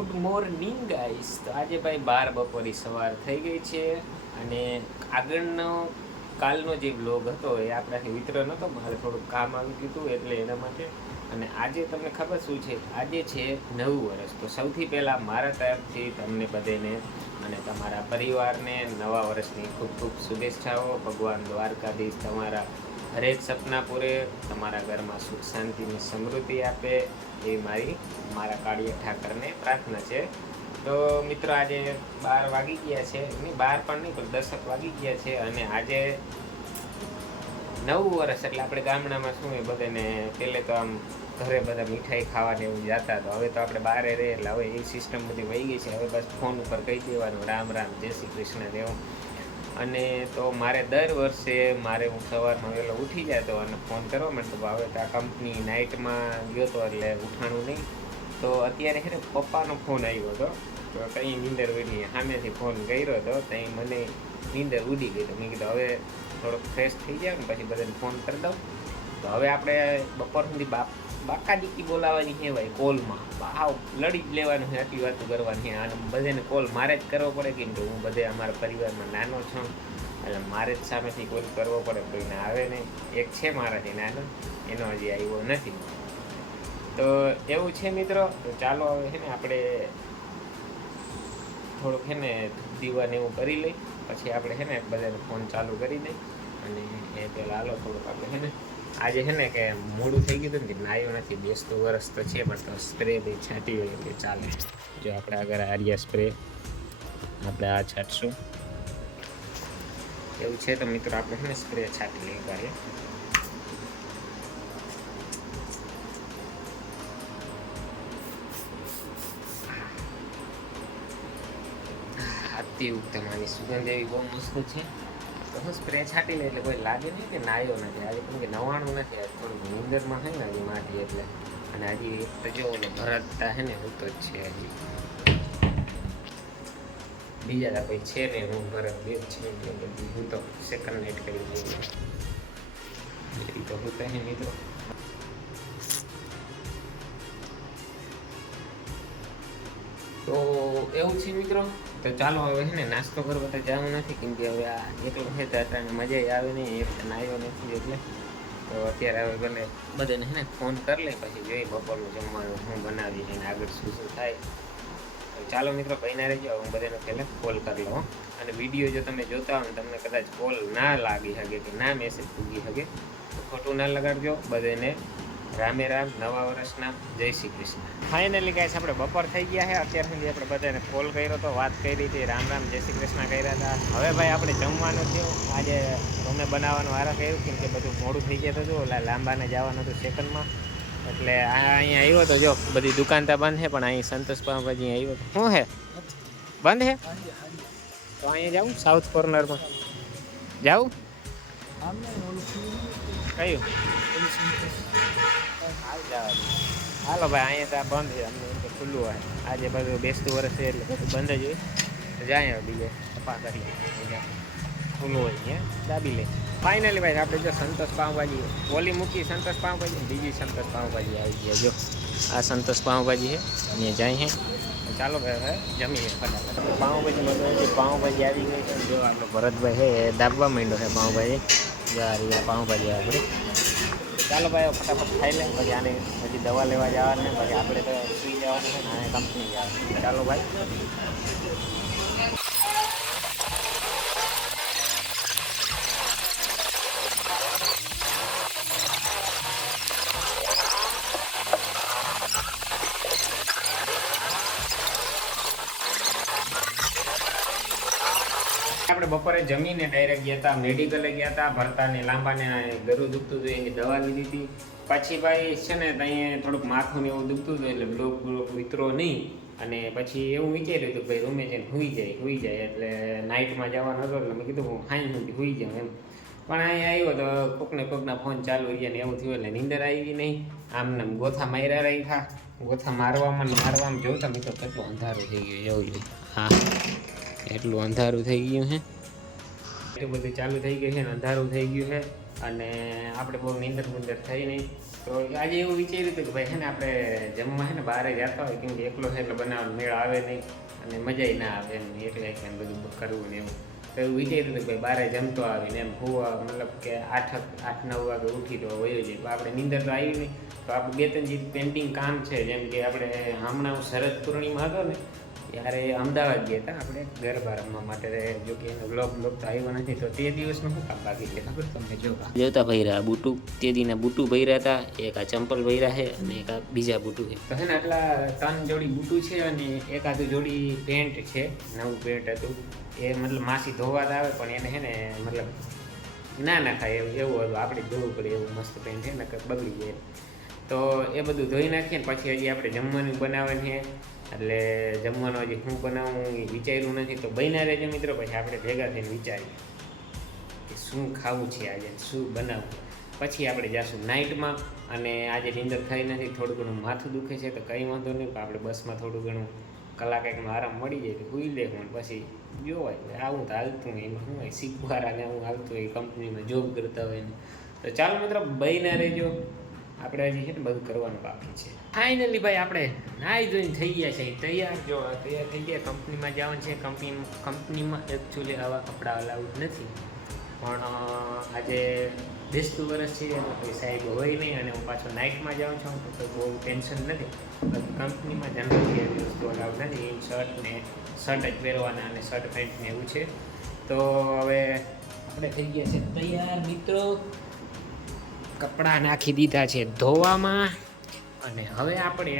Good morning guys. તો આજે ભાઈ 12 બપોરની સવાર થઈ ગઈ છે અને આગળનો કાલનો જે બ્લોગ હતો એ આપણાથી વિતર નહોતો, મારે થોડુંક કામ આવી ગયું હતું એટલે એના માટે. અને આજે તમને ખબર શું છે, આજે છે નવું વર્ષ. તો સૌથી પહેલાં મારા તરફથી તમને બધાને અને તમારા પરિવારને નવા વર્ષની ખૂબ ખૂબ શુભેચ્છાઓ. ભગવાન દ્વારકાધીશ તમારા હરેક સપના પૂરે, તમારા ઘરમાં સુખ શાંતિની સમૃદ્ધિ આપે એ મારા કાળિયા ઠાકરને પ્રાર્થના છે. તો મિત્રો આજે 12 વાગી ગયા છે, નહીં 12 પણ નહીં પણ 10 વાગી ગયા છે અને આજે નવું વર્ષ એટલે આપણે ગામડામાં શું એ બધાને પહેલે તો આમ ઘરે બધા મીઠાઈ ખાવાને એવું જતા. તો હવે તો આપણે બહાર રહે એટલે હવે એ સિસ્ટમ બધી વહી ગઈ છે. હવે બસ ફોન ઉપર કહી દેવાનું રામ રામ, જય શ્રી કૃષ્ણ દેવું. અને તો મારે દર વર્ષે હું સવારમાં વહેલો ઉઠી જતો અને ફોન કરવા માંડતો. હવે તો આ કંપની નાઇટમાં ગયો હતો એટલે ઉઠાણું નહીં. તો અત્યારે છે ને પપ્પાનો ફોન આવ્યો હતો. તો કંઈ નીંદર ઉડી, સામેથી ફોન કર્યો હતો ત્યાં મને નીંદર ઉડી ગઈ. તો મેં કીધું હવે થોડોક ફ્રેશ થઈ જાય ને પછી બધાને ફોન કરી દઉં. તો હવે આપણે બપોર સુધી બાકાદીકી બોલાવવાની છે ભાઈ કોલમાં. આવ લડી જ લેવાનું છે, આટલી વાતો કરવાની છે. અને બધાને કોલ મારે જ કરવો પડે કેમ કે હું બધે અમારા પરિવારમાં નાનો છું એટલે મારે જ સામેથી કોલ કરવો પડે. કોઈને આવે નહીં. એક છે મારાથી નાનો, એનો હજી આવ્યો નથી. તો એવું છે મિત્રો. તો ચાલો હવે છે ને આપણે થોડુંક છે ને દીવાને એવું કરી લઈ, પછી આપણે છે ને બધાને ફોન ચાલુ કરી દઈ. અને એ પહેલાં હાલો થોડુંક આપણે છે ને આજે છે ને કે મોડું થઈ ગયું હતું ને કે નાયું નથી. બેસતું વરસ તો છે પણ તો સ્પ્રે બી છાંટી હોય એટલે ચાલે. જો આપણે આગળ આર્યા સ્પ્રે આપણે આ છાંટશું એવું છે. તો મિત્રો આપણે છે ને સ્પ્રે છાંટી લઈએ કરીએ. અતિ ઉત્તમ. આની સુગંધ એવી બહુ મસ્ત છે. તો હું સ્પ્રે છાંટીને એટલે કોઈ લાગે નહીં કે નાયો નથી આજે, કેમ કે નવાણું નથી આજે, થોડુંક નીંદરમાં છે ને હજી માટી એટલે. અને હજી એક તો જો ઓલો ભરતતા છે ને હું તો જ છે હજી, બીજા તો કોઈ છે નહીં. હું ભરત બે જ છે એટલે બધી હું તો સેકન્ડ નાઇટ કરી દઈએ એ તો હું તો હે મિત્રો. તો એવું છે મિત્રો. તો ચાલો હવે છે ને નાસ્તો કરવા તો જવું નથી કેમ કે હવે આ એકલો છે તો અત્યારે મજા આવે નહીં, એક નાયો નથી એટલે. તો અત્યારે હવે ભલે બધાને છે ને ફોન કરી લે પછી જોઈ બપોરનું જમવાનું હું બનાવી અને આગળ શું શું થાય. તો ચાલો મિત્રો બહીના રહેજો. હું બધાને પહેલાં કોલ કરી લઉં. અને વિડીયો જો તમે જોતા હો ને તમને કદાચ કોલ ના લાગી શકે કે ના મેસેજ પૂગી શકે તો ખોટું ના લગાડજો. બધાને રામે રામ, નવા વર્ષના જય શ્રી કૃષ્ણ. ફાઇનલી ગાઈસ આપણે બપોર થઈ ગયા છે. અત્યાર સુધી આપણે બધાને કોલ કર્યો હતો, વાત કરી હતી, રામ રામ જય શ્રી કૃષ્ણ કર્યા હતા. હવે ભાઈ આપણે જમવાનું થયું. આજે અમે બનાવવાનું વારો કર્યું કેમ કે બધું મોડું થઈ ગયું હતું. ઓલા લાંબાને જવાનું હતું સેકન્ડમાં એટલે અહીંયા આવ્યો તો. જો બધી દુકાન તો બંધ છે પણ અહીં સંતોષ પાઉંભાજી આવ્યો તો. શું છે બંધ છે? તો અહીંયા જાઉં સાઉથ કોર્નરમાં જાઉં. કયું હાલો ભાઈ અહીંયા તો બંધ છે, અમને તો ખુલ્લું હોય. આજે બધું બેસતું વર્ષ છે એટલે બધું બંધ જ હોય. તો જાય બીજે તપા કરી ખુલ્લું હોય અહીંયા દાબી લે. ફાઇનલી ભાઈ આપણે જો સંતોષ પાઉંભાજી ઓલી મૂકી સંતોષ પાઉંભાજી, બીજી સંતોષ પાઉંભાજી આવી ગયા. જો આ સંતોષ પાઉંભાજી છે અહીંયા જાય છે. ચાલો ભાઈ હવે જમીએ ફટાફટ. પાઉંભાજી બધું પાઉંભાજી આવી ગઈ છે. જો આપણો ભરતભાઈ છે એ દાબવા માંડ્યો છે પાઉંભાજી. જો આ રીતે પાઉંભાજી આપણે. ચાલો ભાઈ ફટાફટ ખાઈ લે પછી આને હજી દવા લેવા જવાનું ને પછી આપણે તો સુઈ જવાનું છે ને આને કંપની જવાનું. ચાલો ભાઈ. આપણે બપોરે જમીને ડાયરેક્ટ ગયા હતા મેડિકલે ગયા હતા. ભરતાને લાંબાને ગળું દુખતું હતું એની દવા લીધી હતી. પછી ભાઈ છે ને ત્યાં થોડુંક માથું ને એવું દુખતું હતું એટલે બ્લોક વિતરો નહીં. અને પછી એવું વિચાર્યું હતું ભાઈ રૂમે જઈને સુઈ જાય એટલે નાઇટમાં જવાનું હતો એટલે મેં કીધું હું હાઈ સુધી સુઈ જાઉં એમ. પણ અહીંયા આવ્યો તો કોકના ફોન ચાલુ રહ્યા ને એવું થયું એટલે નીંદર આવી નહીં. આમને ગોથા માર્યા રહી થા. ગોથા મારવામાં જોતા મેં તો કેટલું અંધારું થઈ ગયું એવું. હા એટલું અંધારું થઈ ગયું છે, એટલું બધું ચાલુ થઈ ગયું છે ને અંધારું થઈ ગયું છે. અને આપણે બહુ નીંદર થઈ નહીં તો આજે એવું વિચાર્યું હતું કે ભાઈ છે ને આપણે જમવા છે ને બહાર જતા હોય, કેમ કે એકલો છે એટલે બનાવવાનો મેળ આવે નહીં અને મજા ના આવે એમ, એટલે એમ બધું કરવું ને એવું. તો એવું વિચાર્યું હતું કે ભાઈ બહાર જમતો આવીને એમ હુવા, મતલબ કે 8-9 વાગે ઉઠી તો વયો જાય. આપણે નીંદર તો આવી નહીં, તો આપણે 2-3 જે પેન્ટિંગ કામ છે, જેમ કે આપણે હમણાં હું શરદ પૂર્ણિમા હતો ને ત્યારે અમદાવાદ ગયા હતા આપણે ગરબા રમવા માટે. જો કે એનો બ્લોગ તો આવ્યો નથી, તો તે દિવસનું શું કામ બાકી છે ખબર તમને? જોતા ભૈરા બુટુ, તે દીના બુટુ ભૈરા હતા, એક આ ચંપલ ભૈરા છે અને એક આ બીજા બુટુ છે. તો છે ને આટલા 3 જોડી બુટુ છે અને એકાદું જોડી પેન્ટ છે, નવું પેન્ટ હતું એ, મતલબ માસી ધોવા આવે પણ એને છે ને મતલબ ના ખાય એવું હતું, આપણે ધોવું પડે એવું મસ્ત પેન્ટ છે ને બગડી જાય. તો એ બધું ધોઈ નાખીએ ને પછી હજી આપણે જમવાનું બનાવવાનું છે, એટલે જમવાનું હજી શું બનાવું એ વિચાર્યું નથી. તો બન્યા રહેજો મિત્રો, પછી આપણે ભેગા થઈને વિચારીએ કે શું ખાવું છે આજે, શું બનાવવું. પછી આપણે જઈશું નાઇટમાં. અને આજે નીંદર થઈ નથી, થોડું ઘણું માથું દુખે છે, તો કંઈ વાંધો નહીં, આપણે બસમાં થોડું ઘણું કલાક એકનો આરામ મળી જાય તો સુઈ લેવું, પછી જોવાય આવું તો હાલતું હોય, એમાં શું હોય શીખવાડાને હું હાલતું હોય, કંપનીમાં જોબ કરતા હોય ને. તો ચાલો મિત્રો બન્યા રહેજો, આપણે હજી છે ને બધું કરવાનું બાકી છે. ફાઇનલી ભાઈ આપણે નાઈ ધોઈને થઈ ગયા છે તૈયાર. જો તૈયાર થઈ ગયા, કંપનીમાં જવાનું છે. કંપનીમાં એકચ્યુઅલી આવા કપડાં અલાઉડ નથી, પણ આજે બેસતું વર્ષ છે એટલે કોઈ સાહેબ હોય નહીં, અને હું પાછો નાઇટમાં જાઉં છું તો બહુ ટેન્શન નથી. બાકી કંપનીમાં જનરલી એવી વસ્તુ અલાઉડ નથી, શર્ટ જ પહેરવાના અને શર્ટ પેન્ટ ને એવું છે. તો હવે આપણે થઈ ગયા છે તૈયાર મિત્રો, કપડાં નાખી દીધા છે ધોવામાં. અને હવે આપણે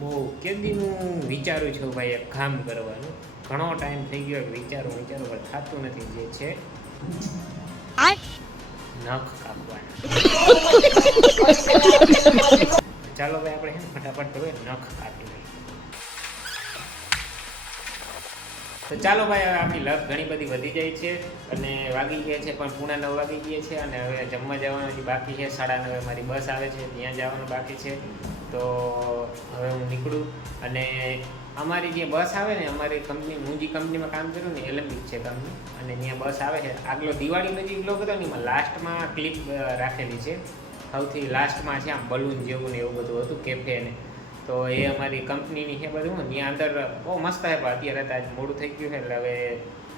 બહુ કેદીનું વિચારું છું ભાઈ એક કામ કરવાનું, ઘણો ટાઈમ થઈ ગયો વિચારું પણ થતું નથી, જે છે નખ કાપવાના. ચાલો ભાઈ આપણે ફટાફટ હવે નખ કાપી લઈએ. તો ચાલો ભાઈ હવે આપણી લપ ઘણી બધી વધી જાય છે અને વાગી ગયા છે પણ 9:30 વાગી ગયા છે, અને હવે જમવા જવાનું હજી બાકી છે. 9:30 મારી બસ આવે છે, ત્યાં જવાનું બાકી છે. તો હવે હું નીકળું. અને અમારી જે બસ આવે ને, અમારી કંપની, હું જે કંપનીમાં કામ કરું ને એલેમ્બિક છે કંપની, અને ત્યાં બસ આવે છે. આગલો દિવાળીનો જે બ્લોગ હતો ને એમાં લાસ્ટમાં ક્લિપ રાખેલી છે, સૌથી લાસ્ટમાં છે, આમ બલૂન જેવું ને એવું બધું હતું કેફે ને. તો એ અમારી કંપનીની છે બધું, ત્યાં અંદર બહુ મસ્ત છે. પણ અત્યારે તો આજ મોડું થઈ ગયું છે એટલે હવે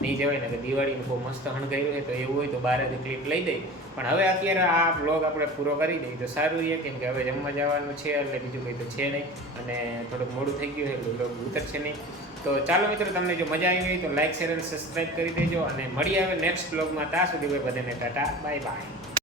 નહીં જવાય ને, કે દિવાળીનું બહુ મસ્ત હણગાવ્યું છે. તો એવું હોય તો બહાર જ ક્લિપ લઈ દઈ, પણ હવે અત્યારે આ બ્લોગ આપણે પૂરો કરી દઈએ તો સારું રહે, કેમ કે હવે જમવા જવાનું છે એટલે બીજું કંઈ તો છે નહીં, અને થોડુંક મોડું થઈ ગયું છે એટલે બ્લોગ ઉતરશે નહીં. તો ચાલો મિત્રો, તમને જો મજા આવી હોય તો લાઇક, શેર અને સબસ્ક્રાઈબ કરી દેજો, અને મળી આવે નેક્સ્ટ બ્લોગમાં. ત્યાં સુધી ભાઈ બધાને ટાટા, બાય બાય.